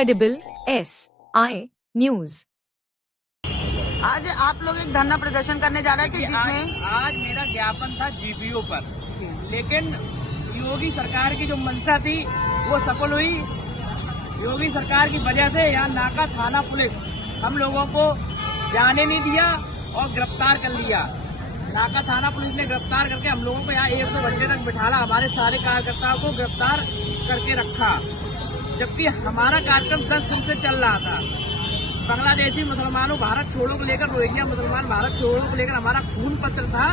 Credible SI News। आज आप लोग एक धरना प्रदर्शन करने जा रहे थे जिसमें आज मेरा ज्ञापन था जीपीओ पर, लेकिन योगी सरकार की जो मंशा थी वो सफल हुई। योगी सरकार की वजह से यहाँ नाका थाना पुलिस हम लोगों को जाने नहीं दिया और गिरफ्तार कर लिया। नाका थाना पुलिस ने गिरफ्तार करके हम लोगों को यहाँ 1-2 घंटे तक बिठाला, हमारे सारे कार्यकर्ताओं को गिरफ्तार करके रखा, जबकि हमारा कार्यक्रम 10 दिन से चल रहा था। बांग्लादेशी मुसलमानों भारत छोड़ो को लेकर, रोहिंग्या मुसलमान भारत छोड़ो को लेकर हमारा खून पत्र था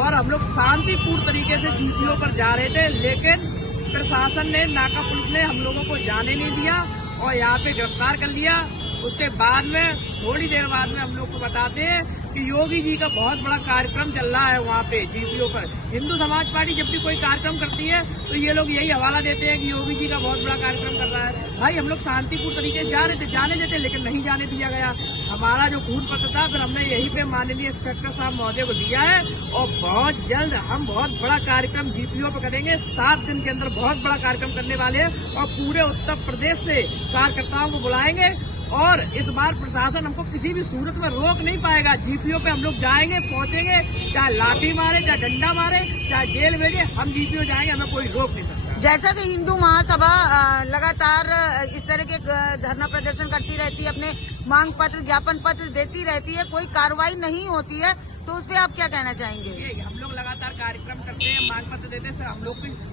और हम लोग शांतिपूर्ण तरीके से जीपीओ पर जा रहे थे, लेकिन प्रशासन ने, नाका पुलिस ने हम लोगों को जाने नहीं दिया और यहाँ पे गिरफ्तार कर लिया। उसके बाद में थोड़ी देर बाद में हम लोग को बताते हैं कि योगी जी का बहुत बड़ा कार्यक्रम चल रहा है वहाँ पे जीपीओ पर। हिंदू समाज पार्टी जब भी कोई कार्यक्रम करती है तो ये लोग यही हवाला देते हैं कि योगी जी का बहुत बड़ा कार्यक्रम कर रहा है। भाई हम लोग शांतिपूर्ण तरीके से जा रहे थे, जाने देते, लेकिन नहीं जाने दिया गया। हमारा जो खून पत्र था फिर हमने यहीं पे माननीय इंस्पेक्टर साहब महोदय को दिया है और बहुत जल्द हम बहुत बड़ा कार्यक्रम जीपीओ पर करेंगे। 7 दिन के अंदर बहुत बड़ा कार्यक्रम करने वाले हैं और पूरे उत्तर प्रदेश से कार्यकर्ताओं को बुलाएंगे और इस बार प्रशासन हमको किसी भी सूरत में रोक नहीं पाएगा। जीपीओ पे हम लोग जाएंगे, पहुंचेंगे, चाहे लाठी मारे, चाहे डंडा मारे, चाहे जेल भेजे, हम जीपीओ जाएंगे, हमें कोई रोक नहीं सकता। जैसा कि हिंदू महासभा लगातार इस तरह के धरना प्रदर्शन करती रहती है, अपने मांग पत्र, ज्ञापन पत्र देती रहती है, कोई कार्रवाई नहीं होती है, तो उस पर आप क्या कहना चाहेंगे? हम लोग लगातार कार्यक्रम करते हैं, मांग पत्र देते हैं,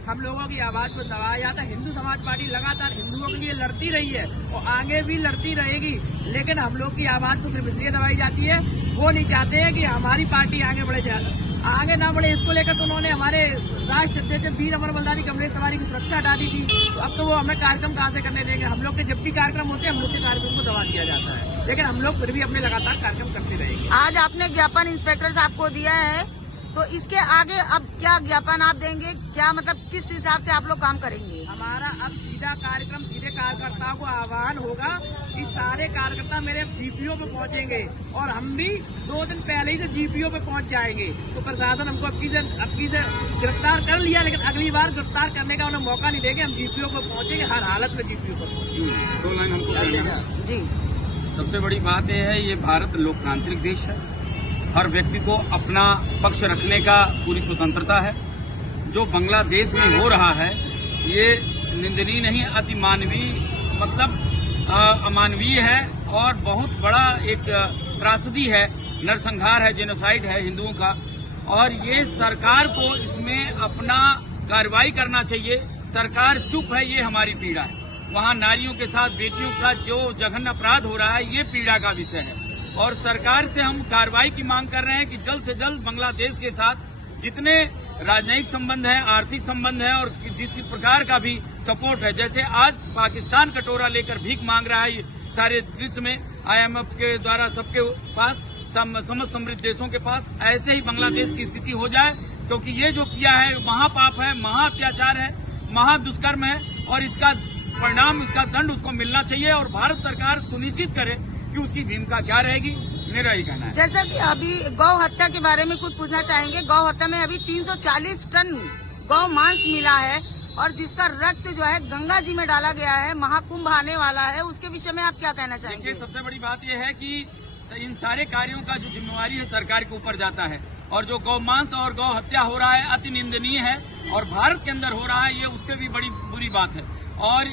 हम लोगों की आवाज को दबाया जाता है। हिंदू समाज पार्टी लगातार हिंदुओं के लिए लड़ती रही है और आगे भी लड़ती रहेगी, लेकिन हम लोग की आवाज को सिर्फ इसलिए दबाई जाती है, वो नहीं चाहते हैं कि हमारी पार्टी आगे ना बढ़े। इसको लेकर तो उन्होंने हमारे राष्ट्र अध्यक्ष वीर अमर बलिदानी कमलेश तिवारी की सुरक्षा हटा दी थी, तो अब तो वो हमें कार्यक्रम कहाँ से करने देंगे। हम लोग के जब भी कार्यक्रम होते हैं हम लोग के कार्यक्रम को दबा दिया जाता है, लेकिन हम लोग फिर भी अपने लगातार कार्यक्रम करते रहेंगे। आज आपने ज्ञापन इंस्पेक्टर साहब को दिया है, तो इसके आगे अब क्या ज्ञापन आप देंगे, क्या मतलब किस हिसाब से आप लोग काम करेंगे? हमारा अब सीधा कार्यक्रम सीधे कार्यकर्ताओं को आह्वान होगा कि सारे कार्यकर्ता मेरे जीपीओ पे पहुंचेंगे और हम भी 2 दिन पहले ही से जीपीओ पे पहुंच जाएंगे। तो प्रशासन हमको अब की से गिरफ्तार कर लिया, लेकिन अगली बार गिरफ्तार करने का उन्हें मौका नहीं देंगे। हम जीपीओ पे पहुंचेंगे, हर हालत में जीपीओ पर पहुंचेंगे। जी, सबसे बड़ी बात यह है, ये भारत लोकतांत्रिक देश है, हर व्यक्ति को अपना पक्ष रखने का पूरी स्वतंत्रता है। जो बांग्लादेश में हो रहा है ये निंदनीय नहीं, अति मानवीय, मतलब अमानवीय है और बहुत बड़ा एक त्रासदी है, नरसंहार है, जेनोसाइड है हिंदुओं का, और ये सरकार को इसमें अपना कार्रवाई करना चाहिए। सरकार चुप है, ये हमारी पीड़ा है। वहाँ नारियों के साथ, बेटियों के साथ जो जघन्य अपराध हो रहा है ये पीड़ा का विषय है और सरकार से हम कार्रवाई की मांग कर रहे हैं कि जल्द से जल्द बांग्लादेश के साथ जितने राजनयिक संबंध है, आर्थिक संबंध है और जिस प्रकार का भी सपोर्ट है, जैसे आज पाकिस्तान कटोरा लेकर भीख मांग रहा है सारे विश्व में, IMF के द्वारा सबके पास, समस्त समृद्ध देशों के पास, ऐसे ही बांग्लादेश की स्थिति हो जाए, क्योंकि ये जो किया है महापाप है, महाअत्याचार है, महादुष्कर्म है और इसका परिणाम, इसका दंड उसको मिलना चाहिए और भारत सरकार सुनिश्चित करे कि उसकी भूमिका क्या रहेगी। मेरा ही कहना है। जैसा कि अभी गौ हत्या के बारे में कुछ पूछना चाहेंगे। गौ हत्या में अभी 340 टन गौ मांस मिला है और जिसका रक्त जो है गंगा जी में डाला गया है, महाकुंभ आने वाला है, उसके विषय में आप क्या कहना चाहेंगे? सबसे बड़ी बात यह है कि इन सारे कार्यों का जो जिम्मेवारी है सरकार के ऊपर जाता है और जो गौ मांस और गौ हत्या हो रहा है अति निंदनीय है और भारत के अंदर हो रहा है, ये उससे भी बड़ी बुरी बात है और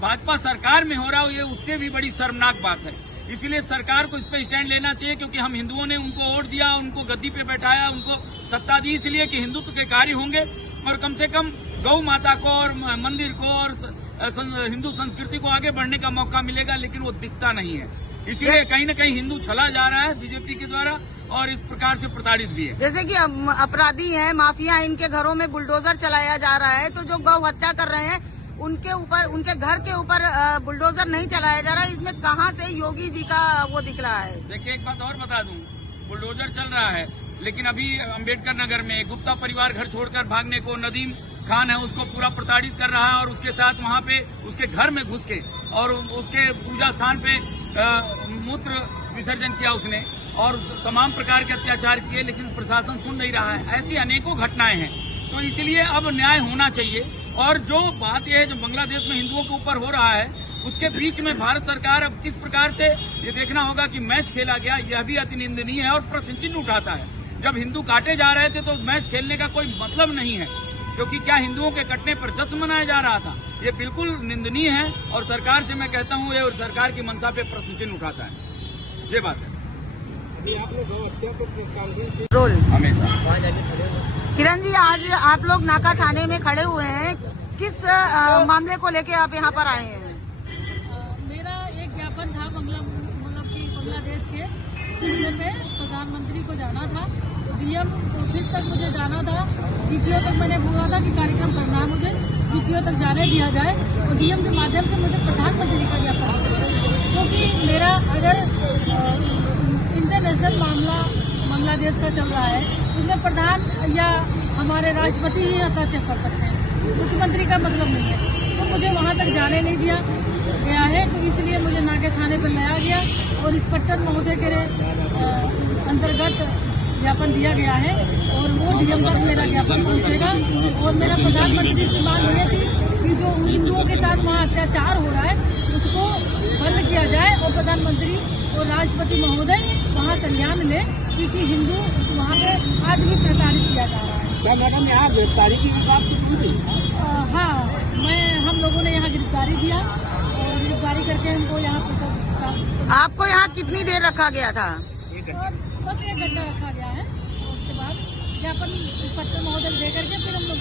भाजपा सरकार में हो रहा है, ये उससे भी बड़ी शर्मनाक बात है। इसलिए सरकार को इस पे स्टैंड लेना चाहिए, क्योंकि हम हिंदुओं ने उनको वोट दिया, उनको गद्दी पे बैठाया, उनको सत्ता दी, इसलिए कि हिंदुत्व के कार्य होंगे और कम से कम गौ माता को और मंदिर को और हिंदू संस्कृति को आगे बढ़ने का मौका मिलेगा, लेकिन वो दिखता नहीं है। इसीलिए कहीं न कहीं हिंदू छला जा रहा है बीजेपी के द्वारा और इस प्रकार से प्रताड़ित भी है। जैसे कि अपराधी हैं, माफिया, इनके घरों में बुलडोजर चलाया जा रहा है, तो जो गौ हत्या कर रहे हैं उनके ऊपर, उनके घर के ऊपर बुलडोजर नहीं चलाया जा रहा है, इसमें कहां से योगी जी का वो दिख रहा है? देखिए, एक बात और बता दूं, बुलडोजर चल रहा है, लेकिन अभी अंबेडकर नगर में गुप्ता परिवार घर छोड़कर भागने को, नदीम खान है उसको पूरा प्रताड़ित कर रहा है और उसके साथ वहां पे उसके घर में घुस के और उसके पूजा स्थान पे मूत्र विसर्जन किया उसने और तमाम प्रकार के अत्याचार किए, लेकिन प्रशासन सुन नहीं रहा है। ऐसी अनेकों घटनाएं हैं, तो इसलिए अब न्याय होना चाहिए। और जो बात यह है जो बांग्लादेश में हिंदुओं के ऊपर हो रहा है उसके बीच में भारत सरकार अब किस प्रकार से ये देखना होगा कि मैच खेला गया, यह भी अति निंदनीय है और प्रश्न चिन्ह उठाता है। जब हिंदू काटे जा रहे थे तो मैच खेलने का कोई मतलब नहीं है, क्योंकि क्या हिंदुओं के कटने पर जश्न मनाया जा रहा था? ये बिल्कुल निंदनीय है और सरकार से मैं कहता हूँ ये सरकार की मंशा पे प्रश्न चिन्ह उठाता है। ये बात है। रोल हमेशा किरण जी, आज आप लोग नाका थाने में खड़े हुए हैं, किस मामले को लेके आप यहाँ पर आए हैं? मेरा एक ज्ञापन था बांग्लादेश के मुद्दे पे प्रधानमंत्री को जाना था, डीएम ऑफिस तक मुझे जाना था, जीपीओ तक मैंने बोला था कि कार्यक्रम करना है मुझे, जीपीओ तक जाने दिया जाए और डीएम के माध्यम से मुझे प्रधानमंत्री का ज्ञापन, क्योंकि मेरा अगर इंटरनेशनल मामला बांग्लादेश का चल रहा है उसमें प्रधान या हमारे राष्ट्रपति ही हस्ताक्षर कर सकते हैं, मुख्यमंत्री का मतलब नहीं है। तो मुझे वहाँ तक जाने नहीं दिया गया है, तो इसलिए मुझे नाके थाने पर लाया गया और इंस्पेक्टर महोदय के अंतर्गत ज्ञापन दिया गया है और वो डीएम तक मेरा ज्ञापन पहुँचेगा। और मेरा प्रधानमंत्री से मांग ये थी कि जो हिंदुओं के साथ वहाँ अत्याचार हो रहा है उसको बंद किया जाए और प्रधानमंत्री और राष्ट्रपति महोदय वहाँ संज्ञान ले, क्योंकि हिंदू वहाँ पे आज भी प्रताड़ित किया जा रहा है। क्या मैडम यहाँ गिरफ्तारी की बात की? हाँ, हम लोगों ने यहाँ गिरफ्तारी दिया और गिरफ्तारी करके हमको यहाँ पे आपको यहाँ कितनी देर रखा गया था? बस 1 घंटा रखा गया है। उसके बाद ज्ञापन इंस्पेक्टर महोदय दे करके फिर हम लोग